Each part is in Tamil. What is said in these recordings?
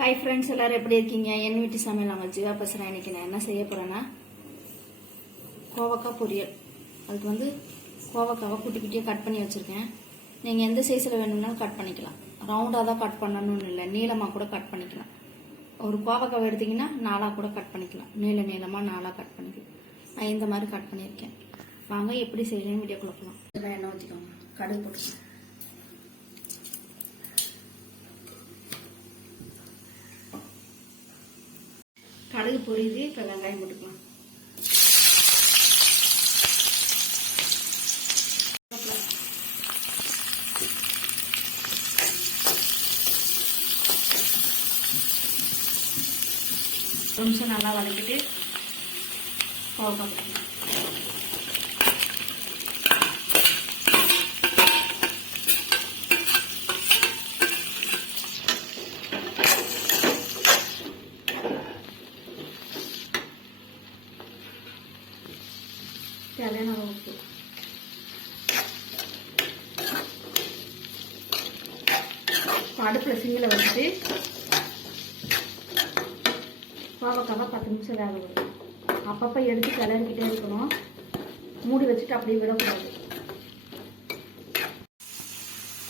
ஹாய் ஃப்ரெண்ட்ஸ், எல்லாரும் எப்படி இருக்கீங்க? என் வீட்டு சமையல் நம்ம ஜீவா பேசுகிறேன். இன்றைக்கி நான் என்ன செய்ய போகிறேன்னா கோவக்காய் பொரியல். அதுக்கு கோவக்காவை குட்டி குட்டியாக கட் பண்ணி வச்சுருக்கேன். நீங்கள் எந்த சைஸில் வேணும்னாலும் கட் பண்ணிக்கலாம். ரவுண்டாக தான் கட் பண்ணணும்னு இல்லை, நீளமாக கூட கட் பண்ணிக்கலாம். ஒரு கோவக்காவை எடுத்திங்கன்னா நாலாக கூட கட் பண்ணிக்கலாம். நீளமாக நாலாக கட் பண்ணிக்கலாம். நான் இந்த மாதிரி கட் பண்ணியிருக்கேன். வாங்க எப்படி செய்யணும்னு வீடியோ கொடுக்கலாம். இதெல்லாம் எண்ணெய் ஊற்றிக்கோங்க, கடுகு போட்டுக்கலாம். கடுகு பொரியுது. இப்போ வெங்காயம் போட்டுக்கலாம். ஒரு நிமிஷம் நல்லா வதக்கிட்டு கோவக்காய் போட்டுக்கலாம். தேவையான உப்பு. அடுப்பில் சிங்கில் வச்சுட்டு கோவக்காவை 10 நிமிஷம் வேக வரும். அப்பப்போ எடுத்து கிளறிக்கிட்டே இருக்கணும். மூடி வச்சுட்டு அப்படியே விடக்கூடாது.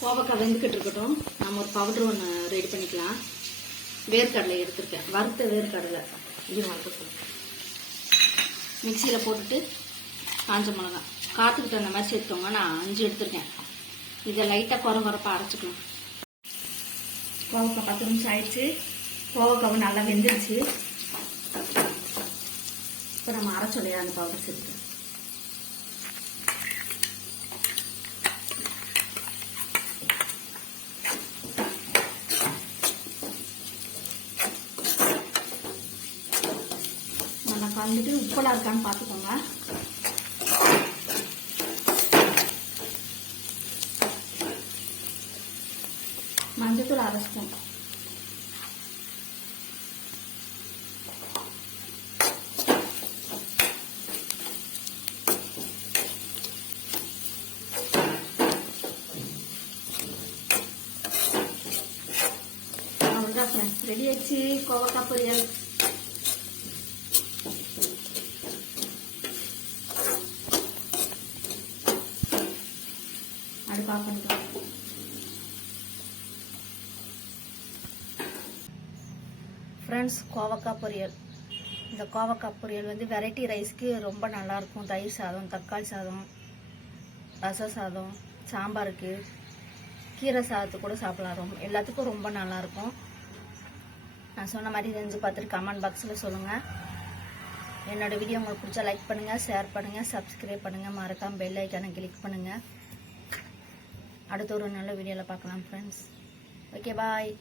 கோவக்காய் வெந்துக்கிட்டு இருக்கட்டும். நம்ம ஒரு பவுடர் ஒன்று ரெடி பண்ணிக்கலாம். வேர்க்கடலை எடுத்துருக்கேன், வறுத்த வேர்க்கடலை. இது வறுத்துக்கலாம். மிக்சியில் போட்டுட்டு காஞ்ச மிளகா காற்றுக்கு தகுந்த மாதிரி சேர்த்துக்கோங்க. நான் 5 எடுத்துருக்கேன். இதை லைட்டாக குறப்பாக அரைச்சிக்கலாம். கோவக்காய் 10 நிமிஷம் ஆயிடுச்சு. கோவக்காவை நல்லா வெந்துடுச்சு. இப்போ நம்ம அரைச்சோலையா அந்த பவுடர் சேர்த்து நல்லா கலந்துட்டு உப்பெல்லாம் இருக்கான்னு பார்த்துக்கோங்க. மஞ்சத்தூள் 1/2 ஸ்பூன். அவ்வளோதான் ஃப்ரெண்ட்ஸ், ரெடி ஆயிடுச்சு கோவக்காய் பொரியல். அடுப்பு ஆஃப் பண்ணிக்கலாம். ஃப்ரெண்ட்ஸ், கோவக்காய் பொரியல். இந்த கோவக்காய் பொரியல் வெரைட்டி ரைஸ்க்கு ரொம்ப நல்லாயிருக்கும். தயிர் சாதம், தக்காளி சாதம், ரச சாதம், சாம்பாருக்கு, கீரை சாதத்துக்கு கூட சாப்பிடலாம். எல்லாத்துக்கும் ரொம்ப நல்லாயிருக்கும். நான் சொன்ன மாதிரி செஞ்சு பார்த்துட்டு கமெண்ட் பாக்ஸில் சொல்லுங்கள். என்னோடய வீடியோ உங்களுக்கு பிடிச்சா லைக் பண்ணுங்கள், ஷேர் பண்ணுங்கள், சப்ஸ்கிரைப் பண்ணுங்கள். மறக்காமல் பெல் ஐக்கானை கிளிக் பண்ணுங்கள். அடுத்த ஒரு நல்ல வீடியோவில் பார்க்கலாம் ஃப்ரெண்ட்ஸ். ஓகே, பாய்.